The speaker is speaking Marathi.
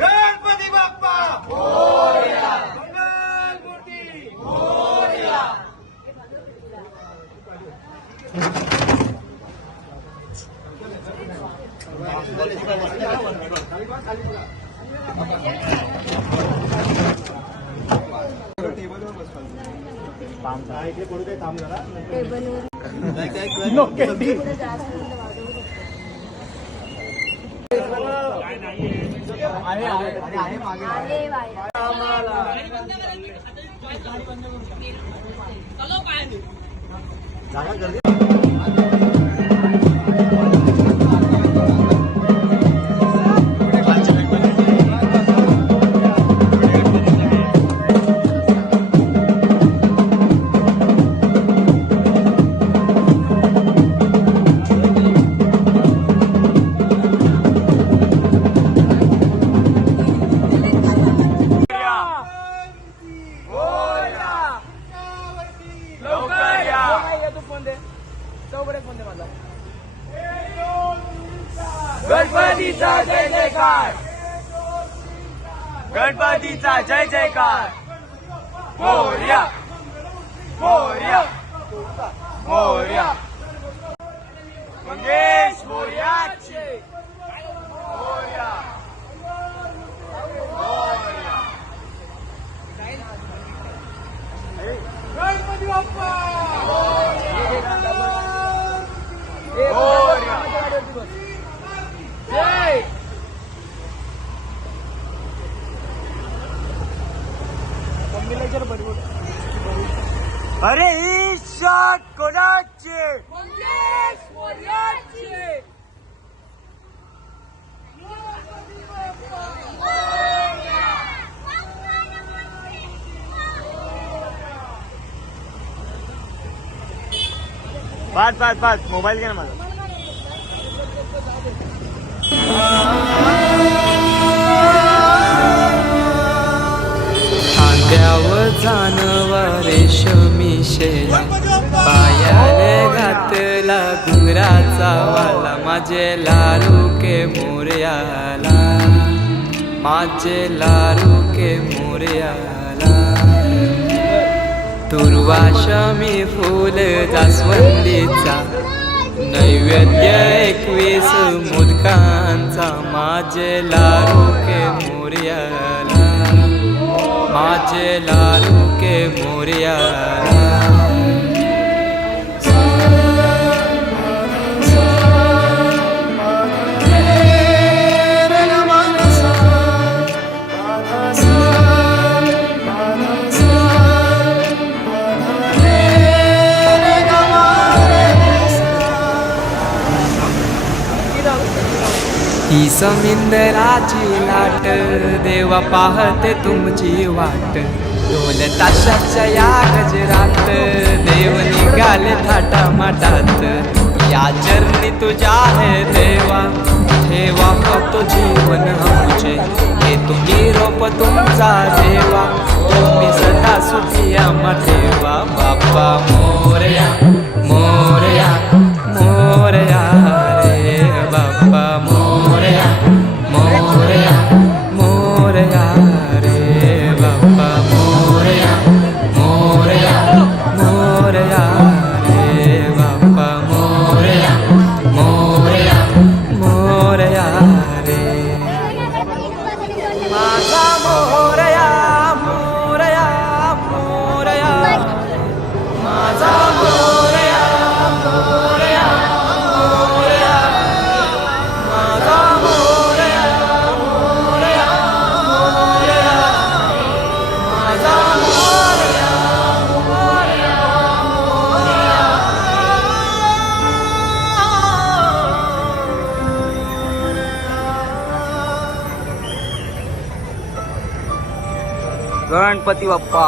गणपती बाप्पा मोरया, मंगलमूर्ती मोरया. गणपतीचा जय जयकार, गणपतीचा जय जयकार. मोरया मोरया मोरया, मंगेश मोरयाचे मोरया मोरया. गणपती बाप्पा मोरया. जय अरे ही शॉट कोणाची? मंगेश मोरयाची. पाच मोबाईल घ्या ना माझा. खांद्यावर जानवा रेशमी शेला, पायाले घातला घुंगराचा वाला, माझे लाडू के मोरयाला, माझे लाडू के मोरयाला. दुर्वाशमी फूल जास्वंदीचा, नैवेद्य 21 मोदकांचा, माझे लाडू के मोरयाला, माझे लाडू के मोरयाला. ही समिंदराची लाट, देवा पाहते तुमची वाट. ढोल ताशाच्या या गजरात, देव निघाले थाटा माटात. या चरणी तुझ्या आहे देवा, ठेवा तो जीवन आमचे. हे तुम्ही रोप तुमचा देवा, तुम्ही सदा सुखी आम्हा ठेवा. बाप्पा मोरया मोरया मोरया रे बाप्पा मोरया मोरया मोरया रे बाप्पा मोरया मोरया मोरया रे बाप्पा मोरया मोरया मोरया रे. गणपती बाप्पा